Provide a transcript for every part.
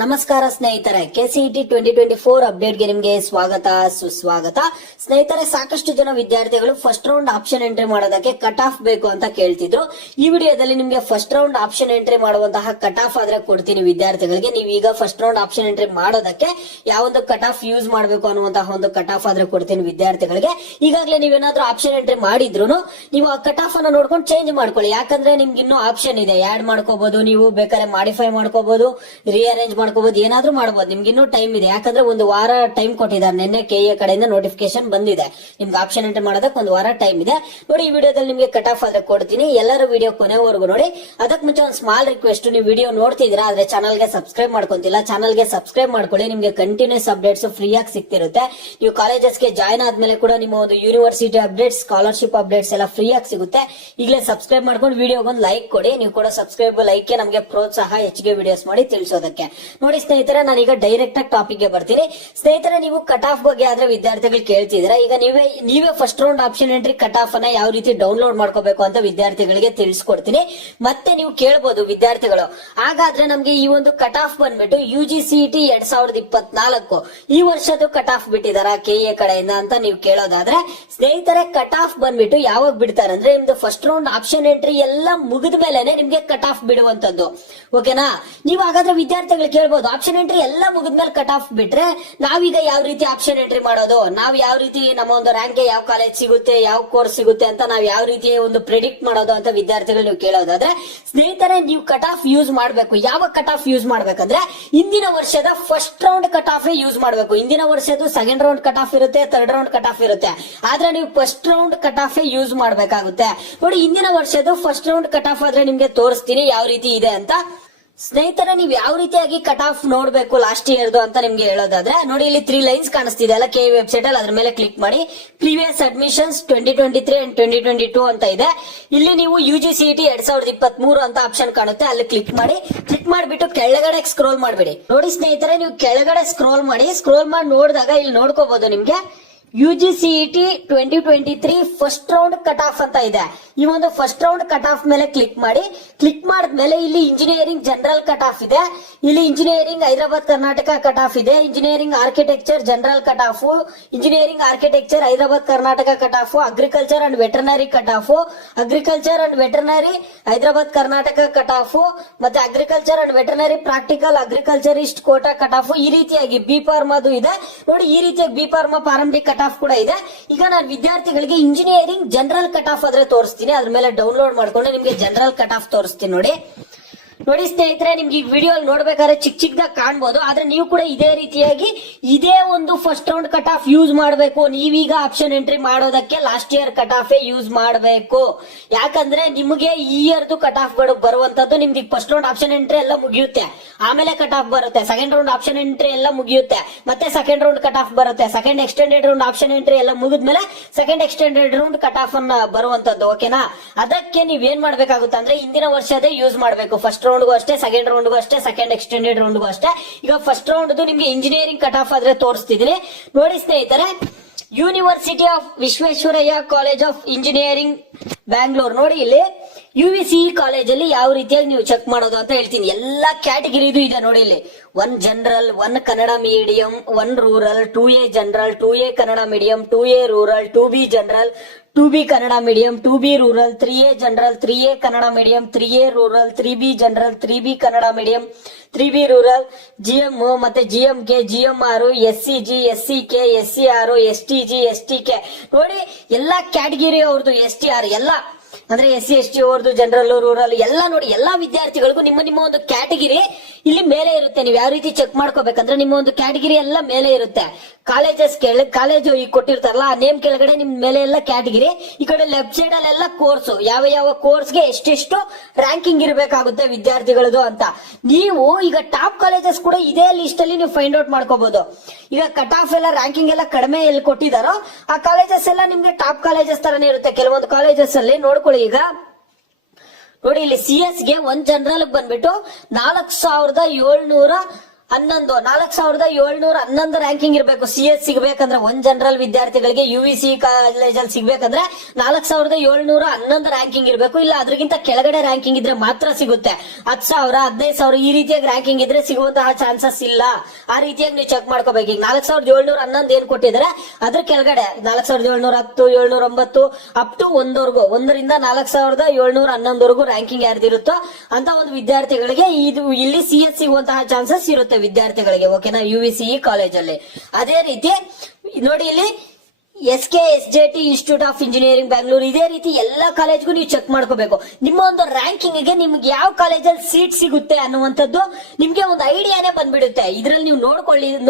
ನಮಸ್ಕಾರ ಸ್ನೇಹಿತರೆ, ಕೆಸಿಇಟಿ 2024 ಅಪ್ಡೇಟ್ಗೆ ನಿಮಗೆ ಸ್ವಾಗತ ಸುಸ್ವಾಗತ. ಸ್ನೇಹಿತರೆ, ಸಾಕಷ್ಟು ಜನ ವಿದ್ಯಾರ್ಥಿಗಳು ಫಸ್ಟ್ ರೌಂಡ್ ಆಪ್ಷನ್ ಎಂಟ್ರಿ ಮಾಡೋದಕ್ಕೆ ಕಟ್ ಆಫ್ ಬೇಕು ಅಂತ ಕೇಳ್ತಿದ್ರು. ಈ ವಿಡಿಯೋದಲ್ಲಿ ನಿಮಗೆ ಫಸ್ಟ್ ರೌಂಡ್ ಆಪ್ಷನ್ ಎಂಟ್ರಿ ಮಾಡುವಂತಹ ಕಟ್ ಆಫ್ ಆದ್ರೆ ಕೊಡ್ತೀನಿ ವಿದ್ಯಾರ್ಥಿಗಳಿಗೆ. ನೀವು ಈಗ ಫಸ್ಟ್ ರೌಂಡ್ ಆಪ್ಷನ್ ಎಂಟ್ರಿ ಮಾಡೋದಕ್ಕೆ ಯಾವೊಂದು ಕಟ್ ಆಫ್ ಯೂಸ್ ಮಾಡಬೇಕು ಅನ್ನುವಂತಹ ಒಂದು ಕಟ್ ಆಫ್ ಆದ್ರೆ ಕೊಡ್ತೀನಿ ವಿದ್ಯಾರ್ಥಿಗಳಿಗೆ. ಈಗಾಗಲೇ ನೀವೇನಾದ್ರೂ ಆಪ್ಷನ್ ಎಂಟ್ರಿ ಮಾಡಿದ್ರು ನೀವು ಆ ಕಟ್ ಆಫ್ ಅನ್ನ ನೋಡ್ಕೊಂಡು ಚೇಂಜ್ ಮಾಡ್ಕೊಳ್ಳಿ. ಯಾಕಂದ್ರೆ ನಿಮ್ಗೆ ಇನ್ನೂ ಆಪ್ಷನ್ ಇದೆ, ಆಡ್ ಮಾಡ್ಕೋಬಹುದು, ನೀವು ಬೇಕಾದ್ರೆ ಮಾಡಿಫೈ ಮಾಡ್ಕೋಬಹುದು, ರಿಅರೇಂಜ್ ಮಾಡ್ಕೋಬಹುದು, ಏನಾದ್ರೂ ಮಾಡಬಹುದು. ನಿಮ್ಗೆ ಇನ್ನೂ ಟೈಮ್ ಇದೆ. ಯಾಕಂದ್ರೆ ಒಂದು ವಾರ ಟೈಮ್ ಕೊಟ್ಟಿದ್ದಾರೆ. ನಿನ್ನೆ ಕೆಎ ಕಡೆಯಿಂದ ನೋಟಿಫಿಕೇಶನ್ ಬಂದಿದೆ. ನಿಮ್ಗೆ ಆಪ್ಷನ್ ಎಂಟ್ರಿ ಮಾಡೋದಕ್ಕೆ ಒಂದು ವಾರ ಟೈಮ್ ಇದೆ. ನೋಡಿ, ಈ ವಿಡಿಯೋದಲ್ಲಿ ನಿಮ್ಗೆ ಕಟ್ ಆಫ್ ಆದ್ರೆ ಕೊಡ್ತೀನಿ. ಎಲ್ಲರೂ ವಿಡಿಯೋ ಕೊನೆವರೆಗೂ ನೋಡಿ. ಅದಕ್ಕೆ ಮುಂಚೆ ಒಂದು ಸ್ಮಾಲ್ ರಿಕ್ವೆಸ್ಟ್, ನೀವು ವಿಡಿಯೋ ನೋಡ್ತಿದ್ದೀರಾ ಆದ್ರೆ ಚಾನಲ್ಗೆ ಸಬ್ಸ್ಕ್ರೈಬ್ ಮಾಡ್ಕೊಂತಿಲ್ಲ, ಚಾನಲ್ಗೆ ಸಬ್ಸ್ಕ್ರೈಬ್ ಮಾಡ್ಕೊಳ್ಳಿ. ನಿಮ್ಗೆ ಕಂಟಿನ್ಯೂಸ್ ಅಪ್ಡೇಟ್ಸ್ ಫ್ರೀ ಆಗಿ ಸಿಗ್ತಿರುತ್ತೆ. ನೀವು ಕಾಲೇಜಸ್ಗೆ ಜಾಯ್ನ್ ಆದ್ಮೇಲೆ ಕೂಡ ನಿಮ್ಮ ಒಂದು ಯೂನಿವರ್ಸಿಟಿ ಅಪ್ಡೇಟ್ಸ್, ಸ್ಕಾಲರ್ಶಿಪ್ ಅಪ್ಡೇಟ್ಸ್ ಎಲ್ಲ ಫ್ರೀ ಆಗಿ ಸಿಗುತ್ತೆ. ಈಗಲೇ ಸಬ್ಸ್ಕ್ರೈಬ್ ಮಾಡ್ಕೊಂಡು ವಿಡಿಯೋಗೆ ಒಂದು ಲೈಕ್ ಕೊಡಿ. ನೀವು ಕೂಡ ಸಬ್ಸ್ಕ್ರೈಬ್ ಲೈಕ್ ನಮಗೆ ಪ್ರೋತ್ಸಾಹ ಹೆಚ್ಚಿಗೆ ವಿಡಿಯೋಸ್ ಮಾಡಿ ತಿಳಿಸೋದಕ್ಕೆ. ನೋಡಿ ಸ್ನೇಹಿತರೆ, ನಾನೀಗ ಡೈರೆಕ್ಟ್ ಆಗಿ ಟಾಪಿಕ್ ಗೆ ಬರ್ತೀನಿ. ಸ್ನೇಹಿತರೆ, ನೀವು ಕಟ್ ಆಫ್ ಬಗ್ಗೆ ಆದ್ರೆ ವಿದ್ಯಾರ್ಥಿಗಳು ಕೇಳ್ತಿದ್ದೀರಾ. ಈಗ ನೀವೇ first round option entry cut off ಅನ್ನ ಯಾವ ರೀತಿ ಡೌನ್ಲೋಡ್ ಮಾಡ್ಕೋಬೇಕು ಅಂತ ವಿದ್ಯಾರ್ಥಿಗಳಿಗೆ ತಿಳಿಸ್ಕೊಡ್ತೀನಿ. ಮತ್ತೆ ನೀವು ಕೇಳಬಹುದು ವಿದ್ಯಾರ್ಥಿಗಳು, ಹಾಗಾದ್ರೆ ನಮ್ಗೆ ಈ ಒಂದು ಕಟ್ ಆಫ್ ಬಂದ್ಬಿಟ್ಟು UGCET 2024 ಈ ವರ್ಷದ ಕಟ್ ಆಫ್ ಬಿಟ್ಟಿದಾರ ಕೆಎ ಕಡೆಯಿಂದ ಅಂತ ನೀವು ಕೇಳೋದಾದ್ರೆ, ಸ್ನೇಹಿತರೆ, ಕಟ್ ಆಫ್ ಬಂದ್ಬಿಟ್ಟು ಯಾವಾಗ ಬಿಡ್ತಾರೆ ಅಂದ್ರೆ ನಿಮ್ದು ಫಸ್ಟ್ ರೌಂಡ್ ಆಪ್ಷನ್ ಎಂಟ್ರಿ ಎಲ್ಲ ಮುಗಿದ ಮೇಲೆನೆ ನಿಮ್ಗೆ ಕಟ್ ಆಫ್ ಬಿಡುವಂತದ್ದು. ಓಕೆನಾ? ನೀವು ಹಾಗಾದ್ರೆ ವಿದ್ಯಾರ್ಥಿಗಳು ಕೇಳ್ಬೋದು, ಆಪ್ಷನ್ ಎಂಟ್ರಿ ಎಲ್ಲ ಮುಗಿದ್ಮೇಲೆ ಕಟ್ ಆಫ್ ಬಿಟ್ರೆ ನಾವೀಗ ಯಾವ ರೀತಿ ಆಪ್ಷನ್ ಎಂಟ್ರಿ ಮಾಡೋದು, ನಾವ್ ಯಾವ ರೀತಿ ನಮ್ಮ ಒಂದು ರ್ಯಾಂಕ್ ಯಾವ ಕಾಲೇಜ್ ಸಿಗುತ್ತೆ, ಯಾವ ಕೋರ್ಸ್ ಸಿಗುತ್ತೆ ಅಂತ ನಾವ್ ಯಾವ ರೀತಿ ಒಂದು ಪ್ರೆಡಿಕ್ಟ್ ಮಾಡೋದು ಅಂತ ವಿದ್ಯಾರ್ಥಿಗಳು ನೀವು ಕೇಳೋದಾದ್ರೆ, ಸ್ನೇಹಿತರೆ, ನೀವು ಕಟ್ ಆಫ್ ಯೂಸ್ ಮಾಡಬೇಕು. ಯಾವಾಗ ಕಟ್ ಆಫ್ ಯೂಸ್ ಮಾಡ್ಬೇಕಂದ್ರೆ ಇಂದಿನ ವರ್ಷದ first round cut of use ಮಾಡಬೇಕು. ಇಂದಿನ ವರ್ಷದ ಸೆಕೆಂಡ್ ರೌಂಡ್ ಕಟ್ ಆಫ್ ಇರುತ್ತೆ, ಥರ್ಡ್ ರೌಂಡ್ ಕಟ್ ಆಫ್ ಇರುತ್ತೆ. ಆದ್ರೆ ನೀವು first round cut of use ಮಾಡ್ಬೇಕಾಗುತ್ತೆ. ನೋಡಿ, ಇಂದಿನ ವರ್ಷದ ಫಸ್ಟ್ ರೌಂಡ್ ಕಟ್ ಆಫ್ ಆದ್ರೆ ನಿಮ್ಗೆ ತೋರಿಸ್ತೀನಿ ಯಾವ ರೀತಿ ಇದೆ ಅಂತ. ಸ್ನೇಹಿತರೆ, ನೀವು ಯಾವ ರೀತಿಯಾಗಿ ಕಟ್ ಆಫ್ ನೋಡ್ಬೇಕು ಲಾಸ್ಟ್ ಇಯರ್ದು ಅಂತ ನಿಮ್ಗೆ ಹೇಳೋದಾದ್ರೆ, ನೋಡಿ, ಇಲ್ಲಿ 3 ಲೈನ್ಸ್ ಕಾಣಿಸ್ತಿದೆ ಅಲ್ಲ ಕೆ ವೆಬ್ಸೈಟ್ ಅಲ್ಲಿ, ಅದ್ರ ಮೇಲೆ ಕ್ಲಿಕ್ ಮಾಡಿ. ಪ್ರೀವಿಯಸ್ ಅಡ್ಮಿಷನ್ಸ್ 2023 ಅಂಡ್ 2022 ಅಂತ ಇದೆ. ಇಲ್ಲಿ ನೀವು UGCET 2023 ಅಂತ ಆಪ್ಷನ್ ಕಾಣುತ್ತೆ, ಅಲ್ಲಿ ಕ್ಲಿಕ್ ಮಾಡಿ. ಕ್ಲಿಕ್ ಮಾಡಿಬಿಟ್ಟು ಕೆಳಗಡೆ ಸ್ಕ್ರೋಲ್ ಮಾಡಬೇಡಿ. ನೋಡಿ ಸ್ನೇಹಿತರೆ, ನೀವು ಕೆಳಗಡೆ ಸ್ಕ್ರೋಲ್ ಮಾಡಿ ನೋಡಿದಾಗ ಇಲ್ಲಿ ನೋಡ್ಕೋಬಹುದು ನಿಮ್ಗೆ UGCET 2023 first round cut off ಅಂತ ಇದೆ. ಈ ಒಂದು ಫಸ್ಟ್ ರೌಂಡ್ ಕಟ್ ಆಫ್ ಮೇಲೆ ಕ್ಲಿಕ್ ಮಾಡಿ. ಕ್ಲಿಕ್ ಮಾಡಿದ್ಮೇಲೆ ಇಲ್ಲಿ ಇಂಜಿನಿಯರಿಂಗ್ ಜನರಲ್ ಕಟ್ ಆಫ್ ಇದೆ, ಇಲ್ಲಿ engineering Hyderabad Karnataka cut off ಇದೆ, engineering architecture general cut off, engineering architecture Hyderabad Karnataka cut off, agriculture and veterinary cut off, agriculture and veterinary Hyderabad Karnataka cut off, ಮತ್ತೆ agriculture and veterinary practical agriculturist quota cut off. ಈ ರೀತಿಯಾಗಿ B ಫಾರ್ಮದು ಇದೆ. ನೋಡಿ, ಈ ರೀತಿಯಾಗಿ B pharma ಪಾರಂಡಿ cut off ಕೂಡ ಇದೆ. ಈಗ ನಾನು ವಿದ್ಯಾರ್ಥಿಗಳಿಗೆ ಇಂಜಿನಿಯರಿಂಗ್ ಜನರಲ್ ಕಟ್ ಆಫ್ ಆದ್ರೆ ತೋರಿಸ್ತೀನಿ. ಅದ್ರ ಮೇಲೆ ಡೌನ್ಲೋಡ್ ಮಾಡ್ಕೊಂಡು ನಿಮ್ಗೆ ಜನರಲ್ ಕಟ್ ಆಫ್ ತೋರಿಸ್ತೀನಿ. ನೋಡಿ ಸ್ನೇಹಿತರೆ, ನಿಮ್ಗೆ ಈ ವಿಡಿಯೋ ನೋಡ್ಬೇಕಾದ್ರೆ ಚಿಕ್ಕದಾಗಿ ಕಾಣ್ಬೋದು, ಆದ್ರೆ ನೀವು ಕೂಡ ಇದೇ ರೀತಿಯಾಗಿ ಇದೇ ಒಂದು first round cut of use ಮಾಡಬೇಕು. ನೀವೀಗ ಆಪ್ಷನ್ ಎಂಟ್ರಿ ಮಾಡೋದಕ್ಕೆ last year cut off use ಮಾಡಬೇಕು. ಯಾಕಂದ್ರೆ ನಿಮಗೆ ಈ ಇಯರ್ದು ಕಟ್ ಆಫ್ ಗಳು ಬರುವಂತದ್ದು ನಿಮ್ಗೆ ಫಸ್ಟ್ ರೌಂಡ್ ಆಪ್ಷನ್ ಎಂಟ್ರಿ ಎಲ್ಲ ಮುಗಿಯುತ್ತೆ, ಆಮೇಲೆ ಕಟ್ ಆಫ್ ಬರುತ್ತೆ. ಸೆಕೆಂಡ್ ರೌಂಡ್ ಆಪ್ಷನ್ ಎಂಟ್ರಿ ಎಲ್ಲ ಮುಗಿಯುತ್ತೆ, ಮತ್ತೆ ಸೆಕೆಂಡ್ ರೌಂಡ್ ಕಟ್ ಆಫ್ ಬರುತ್ತೆ. Second extended round option entry ಎಲ್ಲ ಮುಗಿದ್ಮೇಲೆ second extended round cut of ಅನ್ನ ಬರುವಂತದ್ದು. ಓಕೆನಾ? ಅದಕ್ಕೆ ನೀವೇನ್ ಮಾಡ್ಬೇಕಾಗುತ್ತೆ ಅಂದ್ರೆ ಹಿಂದಿನ ವರ್ಷದೇ ಯೂಸ್ ಮಾಡಬೇಕು. ಫಸ್ಟ್ ರೌಂಡ್ಗೂ ಅಷ್ಟೇ, ಸೆಕೆಂಡ್ ರೌಂಡ್ಗೂ ಅಷ್ಟೇ, ಸೆಕೆಂಡ್ ಎಕ್ಸ್ಟೆಂಡೆಡ್ ರೌಂಡ್ಗೂ ಅಷ್ಟೇ. ಈಗ ಫಸ್ಟ್ ರೌಂಡ್ ನಿಮ್ಗೆ ಇಂಜಿನಿಯರಿಂಗ್ ಕಟ್ ಆಫ್ ಆದ್ರೆ ತೋರಿಸ್ತಿದ್ದೀನಿ. ನೋಡಿ ಸ್ನೇಹಿತರೆ, university of Visvesvaraya college of engineering Bangalore. ನೋಡಿ, ಇಲ್ಲಿ UVCE ಕಾಲೇಜಲ್ಲಿ ಯಾವ ರೀತಿಯಾಗಿ ನೀವು ಚೆಕ್ ಮಾಡೋದು ಅಂತ ಹೇಳ್ತೀನಿ. ಎಲ್ಲಾ ಕ್ಯಾಟಗಿರಿದು ಇದೆ. ನೋಡಿ, ಇಲ್ಲಿ 1 general, 1 Kannada medium, 1 rural, 2A general, 2A Kannada medium, 2A rural, 2B general, 2B Kannada medium, 2B rural, 3A general, 3A Kannada medium, 3A rural, 3B general, 3B Kannada medium, 3B rural, GMO ಮತ್ತೆ GMK, GMR, SCG, SCK, SCR, STG, STK. ನೋಡಿ, ಎಲ್ಲಾ category ಅವ್ರದ್ದು STR ಎಲ್ಲ ಅಂದ್ರೆ SC ST ಅವ್ರದ್ದು general, rural ಎಲ್ಲ. ನೋಡಿ, ಎಲ್ಲಾ ವಿದ್ಯಾರ್ಥಿಗಳಿಗೂ ನಿಮ್ಮ ಒಂದು ಕ್ಯಾಟಗಿರಿ ಇಲ್ಲಿ ಮೇಲೆ ಇರುತ್ತೆ. ನೀವು ಯಾವ ರೀತಿ ಚೆಕ್ ಮಾಡ್ಕೋಬೇಕಂದ್ರೆ ನಿಮ್ಮ ಒಂದು ಕ್ಯಾಟಗಿರಿ ಎಲ್ಲ ಮೇಲೆ ಇರುತ್ತೆ. ಕಾಲೇಜು ಈಗ ಕೊಟ್ಟಿರ್ತಾರಲ್ಲ ಆ ನೇಮ್ ಕೆಳಗಡೆ ನಿಮ್ ಮೇಲೆ ಎಲ್ಲ ಕ್ಯಾಟಗಿರಿ, ಈ ಕಡೆ ಲೆಫ್ಟ್ ಸೈಡ್ ಅಲ್ಲೆಲ್ಲ ಕೋರ್ಸ್, ಯಾವ ಕೋರ್ಸ್ಗೆ ಎಷ್ಟೆಷ್ಟು ರ್ಯಾಂಕಿಂಗ್ ಇರಬೇಕಾಗುತ್ತೆ ವಿದ್ಯಾರ್ಥಿಗಳದು ಅಂತ. ನೀವು ಈಗ ಟಾಪ್ ಕಾಲೇಜಸ್ ಕೂಡ ಇದೇ ಲಿಸ್ಟ್ ಅಲ್ಲಿ ನೀವು ಫೈಂಡ್ ಔಟ್ ಮಾಡ್ಕೋಬಹುದು. ಈಗ ಕಟ್ ಆಫ್ ಎಲ್ಲ ರ್ಯಾಂಕಿಂಗ್ ಎಲ್ಲ ಕಡಿಮೆ ಎಲ್ಲಿ ಕೊಟ್ಟಿದಾರೋ ಆ ಕಾಲೇಜಸ್ ಎಲ್ಲ ನಿಮ್ಗೆ ಟಾಪ್ ಕಾಲೇಜಸ್ ತರನೇ ಇರುತ್ತೆ. ಕೆಲವೊಂದು ಕಾಲೇಜಸ್ ಅಲ್ಲಿ ನೋಡ್ಕೊಳ್ಳಿ. ಈಗ ನೋಡಿ, ಇಲ್ಲಿ CS ಗೆ 1 ಜನರಲ್ ಬಂದ್ಬಿಟ್ಟು 4750 4711 ರ್ಯಾಂಕಿಂಗ್ ಇರಬೇಕು. CS ಸಿಗ್ಬೇಕಂದ್ರೆ ಒಂದ್ ಜನರಲ್ ವಿದ್ಯಾರ್ಥಿಗಳಿಗೆ UVC ಕಾಲೇಜಲ್ಲಿ ಸಿಗ್ಬೇಕಂದ್ರೆ 4711 ರ್ಯಾಂಕಿಂಗ್ ಇರಬೇಕು. ಇಲ್ಲ ಅದ್ರಗಿಂತ ಕೆಳಗಡೆ ರ್ಯಾಂಕಿಂಗ್ ಇದ್ರೆ ಮಾತ್ರ ಸಿಗುತ್ತೆ. 10,000 15,000 ಈ ರೀತಿಯಾಗಿ ರ್ಯಾಂಕಿಂಗ್ ಇದ್ರೆ ಸಿಗುವಂತಹ ಚಾನ್ಸಸ್ ಇಲ್ಲ. ಆ ರೀತಿಯಾಗಿ ನೀವು ಚೆಕ್ ಮಾಡ್ಕೋಬೇಕು. ಈಗ 4711 ಏನ್ ಕೊಟ್ಟಿದ್ದಾರೆ ಅದ್ರ ಕೆಳಗಡೆ 4710 709 ಅಪ್ ಟು 1ರಿಂದ 4711 ರ್ಯಾಂಕಿಂಗ್ ಯಾರ್ದಿರುತ್ತೋ ಅಂತ ಒಂದು ವಿದ್ಯಾರ್ಥಿಗಳಿಗೆ ಇಲ್ಲಿ CS ಸಿಗುವಂತಹ ಚಾನ್ಸಸ್ ಇರುತ್ತೆ ವಿದ್ಯಾರ್ಥಿಗಳಿಗೆ. ಓಕೆನಾ, UVCE ಕಾಲೇಜಲ್ಲಿ. ಅದೇ ರೀತಿ ನೋಡಿ ಇಲ್ಲಿ SKSJT institute of engineering Bangalore, ಇದೇ ರೀತಿ ಎಲ್ಲಾ ಕಾಲೇಜ್ಗೂ ನೀವು ಚೆಕ್ ಮಾಡ್ಕೋಬೇಕು. ನಿಮ್ಮ ಒಂದು ರ್ಯಾಂಕಿಂಗ್ ಗೆ ನಿಮ್ಗೆ ಯಾವ ಕಾಲೇಜಲ್ಲಿ ಸೀಟ್ ಸಿಗುತ್ತೆ ಅನ್ನುವಂಥದ್ದು ನಿಮ್ಗೆ ಒಂದು ಐಡಿಯಾನೇ ಬಂದ್ಬಿಡುತ್ತೆ. ಇದ್ರಲ್ಲಿ ನೀವು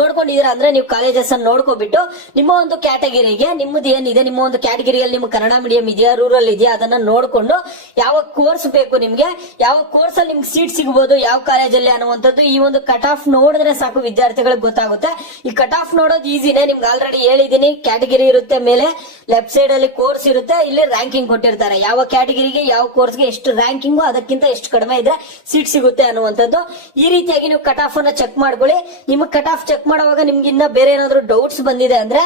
ನೋಡ್ಕೊಂಡಿದ್ದೀರಾ ಅಂದ್ರೆ ನೀವು ಕಾಲೇಜಸ್ ಅನ್ನು ನೋಡ್ಕೊಬಿಟ್ಟು ನಿಮ್ಮ ಒಂದು ಕ್ಯಾಟಗರಿಗೆ ನಿಮ್ಮದು ಏನಿದೆ, ನಿಮ್ಮ ಒಂದು ಕ್ಯಾಟಗರಿಯಲ್ಲಿ ನಿಮ್ಮ ಕನ್ನಡ ಮೀಡಿಯಂ ಇದೆಯಾ, ರೂರಲ್ ಇದೆಯಾ, ಅದನ್ನ ನೋಡ್ಕೊಂಡು ಯಾವ ಕೋರ್ಸ್ ಬೇಕು ನಿಮ್ಗೆ, ಯಾವ ಕೋರ್ಸ್ ಅಲ್ಲಿ ನಿಮ್ಗೆ ಸೀಟ್ ಸಿಗಬಹುದು, ಯಾವ ಕಾಲೇಜಲ್ಲಿ ಅನ್ನುವಂಥದ್ದು ಈ ಒಂದು ಕಟ್ ಆಫ್ ನೋಡಿದ್ರೆ ಸಾಕು ವಿದ್ಯಾರ್ಥಿಗಳಿಗೆ ಗೊತ್ತಾಗುತ್ತೆ. ಈ ಕಟ್ ಆಫ್ ನೋಡೋದು ಈಸಿನೇ, ನಿಮ್ಗೆ ಆಲ್ರೆಡಿ ಹೇಳಿದೀನಿ. ಕ್ಯಾಟಗರಿ ಇರುತ್ತೆ, ಮೇಲೆ ಲೆಫ್ಟ್ ಸೈಡ್ ಅಲ್ಲಿ ಕೋರ್ಸ್ ಇರುತ್ತೆ, ಇಲ್ಲಿ ರ್ಯಾಂಕಿಂಗ್ ಕೊಟ್ಟಿರ್ತಾರೆ. ಯಾವ ಕ್ಯಾಟಗರಿಗೆ ಯಾವ ಕೋರ್ಸ್ಗೆ ಎಷ್ಟು ರ್ಯಾಂಕಿಂಗು, ಅದಕ್ಕಿಂತ ಎಷ್ಟು ಕಡಿಮೆ ಇದ್ರೆ ಸೀಟ್ ಸಿಗುತ್ತೆ ಅನ್ನುವಂಥದ್ದು. ಈ ರೀತಿಯಾಗಿ ನೀವು ಕಟ್ ಆಫ್ ಅನ್ನ ಚೆಕ್ ಮಾಡ್ಕೊಳ್ಳಿ. ನಿಮ್ಗೆ ಕಟ್ ಆಫ್ ಚೆಕ್ ಮಾಡುವಾಗ ನಿಮ್ಗೆ ಇನ್ನ ಬೇರೆ ಏನಾದ್ರು ಡೌಟ್ಸ್ ಬಂದಿದೆ ಅಂದ್ರೆ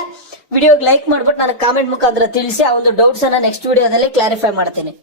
ವಿಡಿಯೋಗೆ ಲೈಕ್ ಮಾಡ್ಬಿಟ್ಟು ನನಗೆ ಕಾಮೆಂಟ್ ಮುಖಾಂತರ ತಿಳಿಸಿ. ಆ ಒಂದು ಡೌಟ್ಸ್ ಅನ್ನ ನೆಕ್ಸ್ಟ್ ವಿಡಿಯೋದಲ್ಲಿ ಕ್ಲಾರಿಫೈ ಮಾಡ್ತೀನಿ.